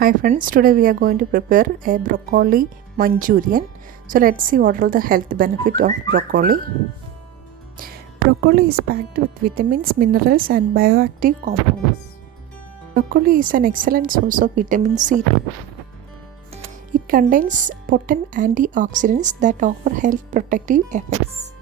Hi friends, today we are going to prepare a broccoli Manchurian. So let's see what are the health benefit of broccoli. Broccoli is packed with vitamins, minerals and bioactive compounds. Broccoli is an excellent source of vitamin C. It contains potent antioxidants that offer health protective effects.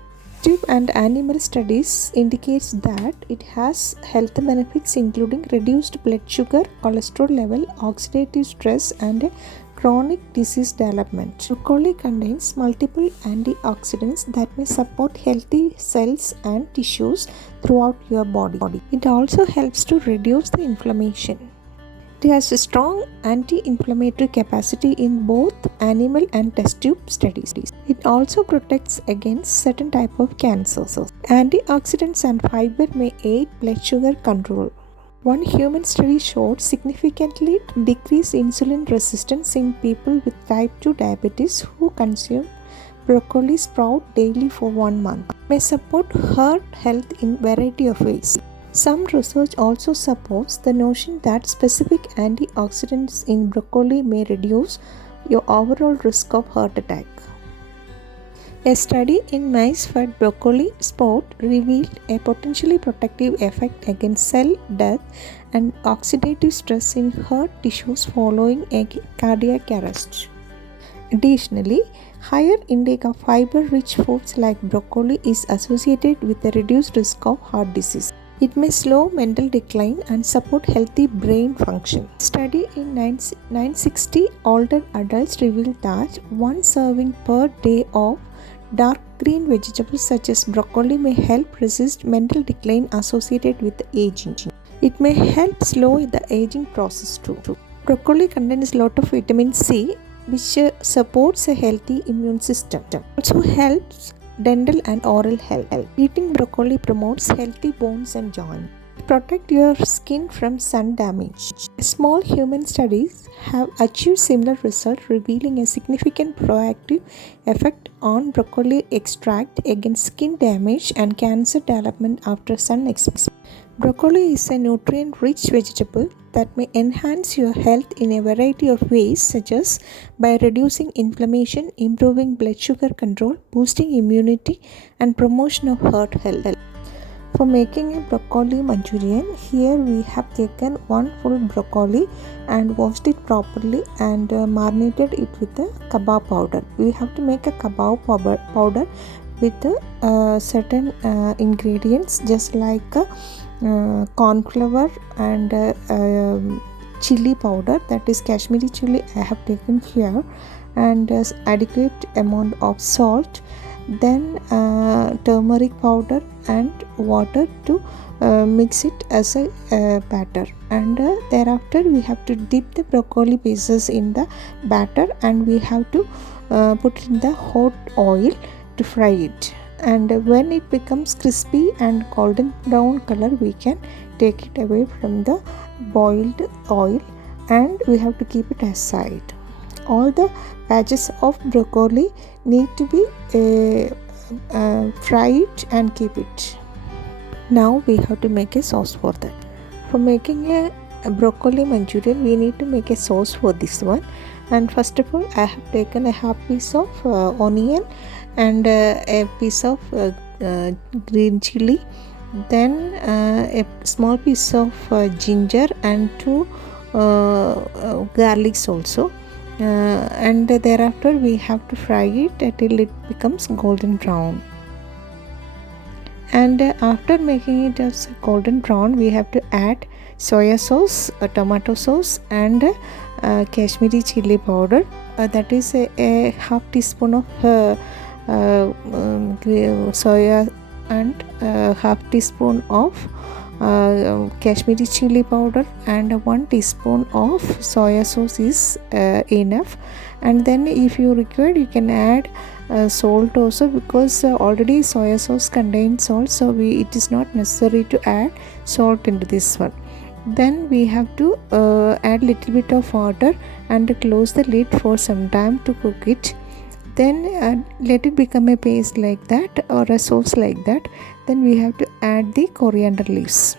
Tube and animal studies indicates that it has health benefits including reduced blood sugar, cholesterol level, oxidative stress and chronic disease development. Broccoli contains multiple antioxidants that may support healthy cells and tissues throughout your body. It also helps to reduce the inflammation. It has a strong anti-inflammatory capacity in both animal and test tube studies. It also protects against certain type of cancers. Antioxidants and fiber may aid blood sugar control. One human study showed significantly decreased insulin resistance in people with type 2 diabetes who consume broccoli sprout daily for 1 month. It may support heart health in variety of ways. Some research also supports the notion that specific antioxidants in broccoli may reduce your overall risk of heart attack. A study in mice fed broccoli sprout revealed a potentially protective effect against cell death and oxidative stress in heart tissues following a cardiac arrest. Additionally, higher intake of fiber-rich foods like broccoli is associated with a reduced risk of heart disease. It may slow mental decline and support healthy brain function. Study in 960 older adults revealed that one serving per day of dark green vegetables such as broccoli may help resist mental decline associated with aging. It may help slow the aging process too. Broccoli contains a lot of vitamin C, which supports a healthy immune system. It also helps dental and oral health. Eating broccoli promotes healthy bones and joints. Protect your skin from sun damage. Small human studies have achieved similar results, revealing a significant proactive effect on broccoli extract against skin damage and cancer development after sun exposure. Broccoli is a nutrient-rich vegetable that may enhance your health in a variety of ways, such as by reducing inflammation, improving blood sugar control, boosting immunity, and promotion of heart health. For making a broccoli Manchurian, here we have taken one full broccoli and washed it properly and marinated it with a kebab powder. We have to make a kebab powder with certain ingredients just like corn flour and chili powder, that is Kashmiri chili I have taken here, and adequate amount of salt, then turmeric powder and water to mix it as a batter, and thereafter we have to dip the broccoli pieces in the batter and we have to put it in the hot oil to fry it, and when it becomes crispy and golden brown color we can take it away from the boiled oil and we have to keep it aside. All the batches of broccoli need to be fried and keep it. Now we have to make a sauce for that. For making a broccoli Manchurian, we need to make a sauce for this one, and first of all I have taken a half piece of onion and a piece of green chili, then a small piece of ginger and two garlics also, and thereafter we have to fry it until it becomes golden brown. And after making it as golden brown, we have to add soya sauce, tomato sauce and Kashmiri chili powder, that is a half teaspoon of soya and half teaspoon of Kashmiri chili powder and 1 teaspoon of soya sauce is enough, and then if you require you can add salt also, because already soya sauce contains salt, so it is not necessary to add salt into this one. Then we have to add little bit of water and close the lid for some time to cook it. Then let it become a paste like that or a sauce like that. Then we have to add the coriander leaves.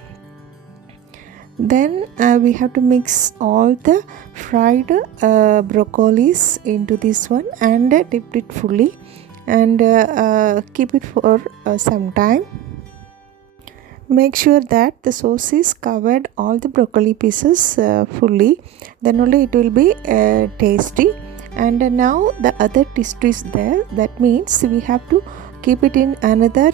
Then we have to mix all the fried broccolis into this one and dip it fully and keep it for some time. Make sure that the sauce is covered all the broccoli pieces fully, then only it will be tasty. And now the other twist is there, that means we have to keep it in another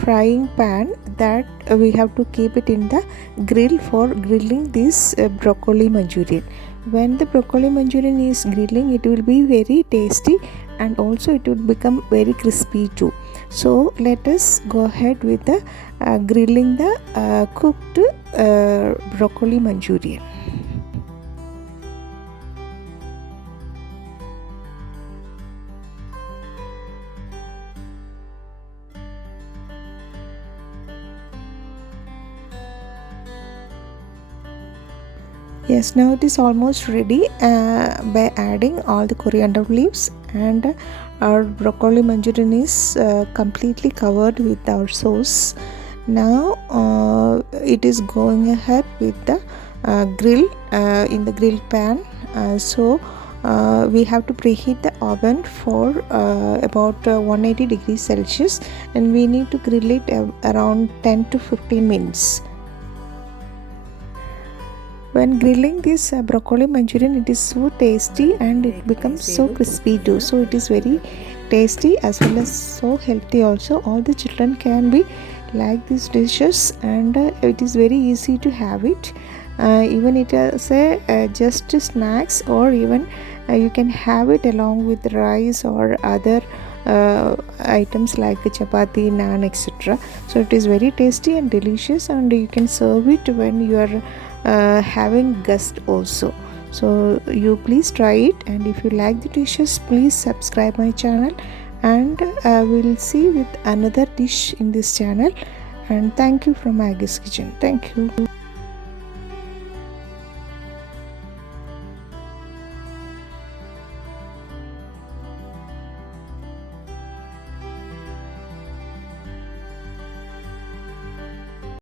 frying pan, that we have to keep it in the grill for grilling this broccoli manchurian. When the broccoli manchurian is grilling, it will be very tasty and also it will become very crispy too. So let us go ahead with the grilling the cooked broccoli manchurian. Yes, now it is almost ready by adding all the coriander leaves, and our broccoli manchurian is completely covered with our sauce. Now it is going ahead with the grill in the grill pan. So we have to preheat the oven for about 180 degrees Celsius, and we need to grill it around 10 to 15 minutes. When grilling this broccoli manchurian, it is so tasty and it becomes so crispy too. So it is very tasty as well as so healthy also. All the children can be like these dishes, and it is very easy to have it. Even it is just snacks, or even you can have it along with rice or other items like chapati, naan, etc. So it is very tasty and delicious, and you can serve it when you are having guests also. So you please try it, and if you like the dishes, please subscribe my channel, and we'll see with another dish in this channel. And thank you from Maggie's Kitchen. Thank you.